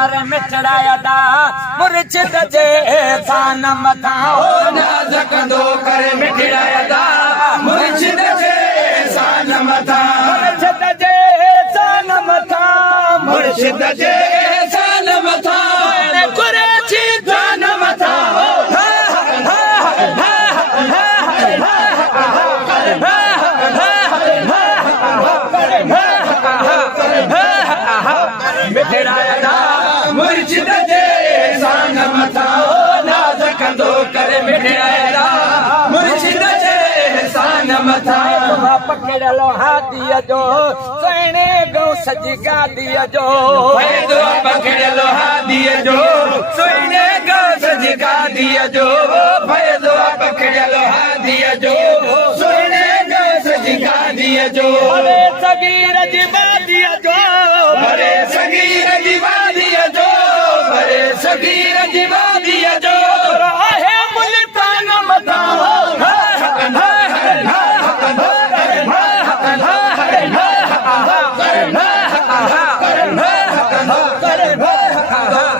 कर मिठड़ाया दा मुर्शिद जे एहसान मथा नाज़ कंदो कर मिठड़ाया दा मुर्शिद जे एहसान मथा मुर्शिद जे एहसान मथा मुर्शिद जे एहसान मथा कुरैशी जान मथा मिठड़ाया दा मुर्शिद जे एहसान मथा नाज़ कंदो कर मिठड़ाया दा मुर्शिद जे एहसान मथा पकड़लो हाथीअ जो सुहिणे गौ सजी गादीअ जो फैदो पकड़लो हादीअ जो सुहिणे गौ सजी गादीअ जो फैदो पकड़लो हादीअ जो सुहिणे गौ सजी गादीअ जो अरे सगीर जी बादीअ जो भरे सगीर जी वादीअ जो भरे सगीर जी वादीअ जो आहे मुल्तान मथा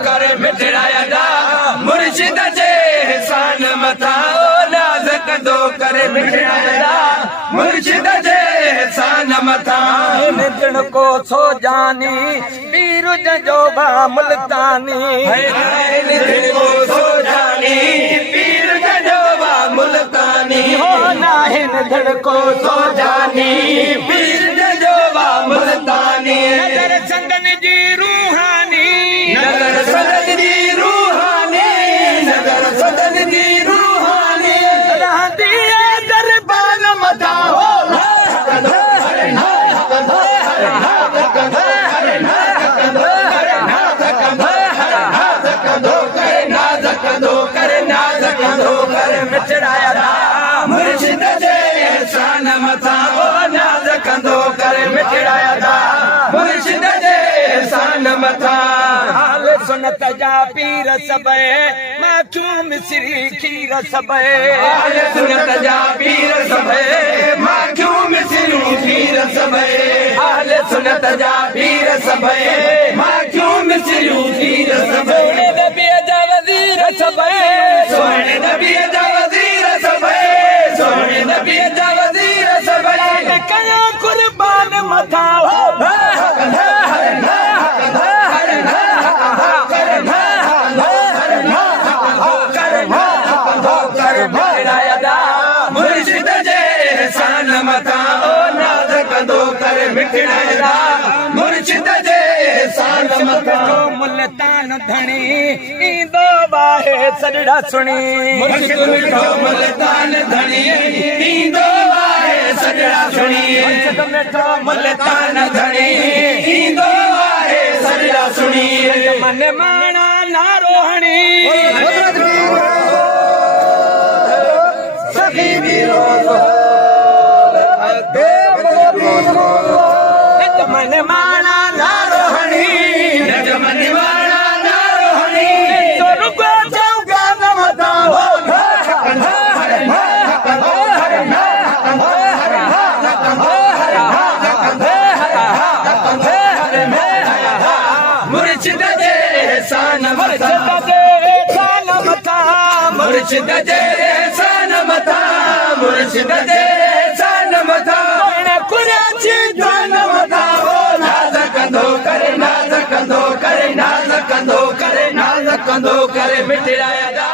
कर मिठड़ाया दा मुर्शिद जे एहसान मथा नाज़ कंदो कर मिठड़ाया दा मुर्शिद जे एहसान मथा निजण को सो जानी पीर जो बा मुल्तानी को सो जानी पीर जजोबा मुल्तानी हो नाहे निजण को सो जानी पीर जजोबा मुल्तानी नजर संदन जी रूहानी नगर सदन जी रूहानी नगर सदन जी रूहानी रहती है दरबार मथा मिठड़ाया दा मुर्शिद जे एहसान मथा नाज़ कंदो कर मिठड़ाया दा मुर्शिद जे एहसान मथा हाल सुनत जा पीर सबे माखूम श्री खीर सबे हाल सुनत जा पीर सबे माखूम सिरू खीर सबे हाल सुनत जा पीर सबे माखूम सिरू खीर सबे नबी जा वज़ीर सबे सोने नबी जा वज़ीर सबे सोने नबी जा वज़ीर सबे कया कुर्बान मथा मिठड़ाया दा मुर्शिद जे एहसान मथा नाज़ कंदो कर मिठड़ाया दा मुर्शिद जे एहसान मथा मुल्तान धणी ईंदो बाहे सजड़ा सुणी मुर्शिद मिठो मुल्तान धणी ईंदो आहे सजड़ा सुणी मुर्शिद मिठो मुल्तान धणी ईंदो आहे सजड़ा सुणी मन माना नारोहणी मन माना नारोहणी नजमन वाला नारोहणी स्वर्गो चौका नमता मुर्शिद जे एहसान मथा मुर्शिद जे एहसान मथा मुर्शिद जे एहसान मथा कुरैशी जान मथा नाज़ कंदो करे नाज़ कंदो करे नाज़ कंदो करे नाज़ कंदो करे मिठड़ाया दा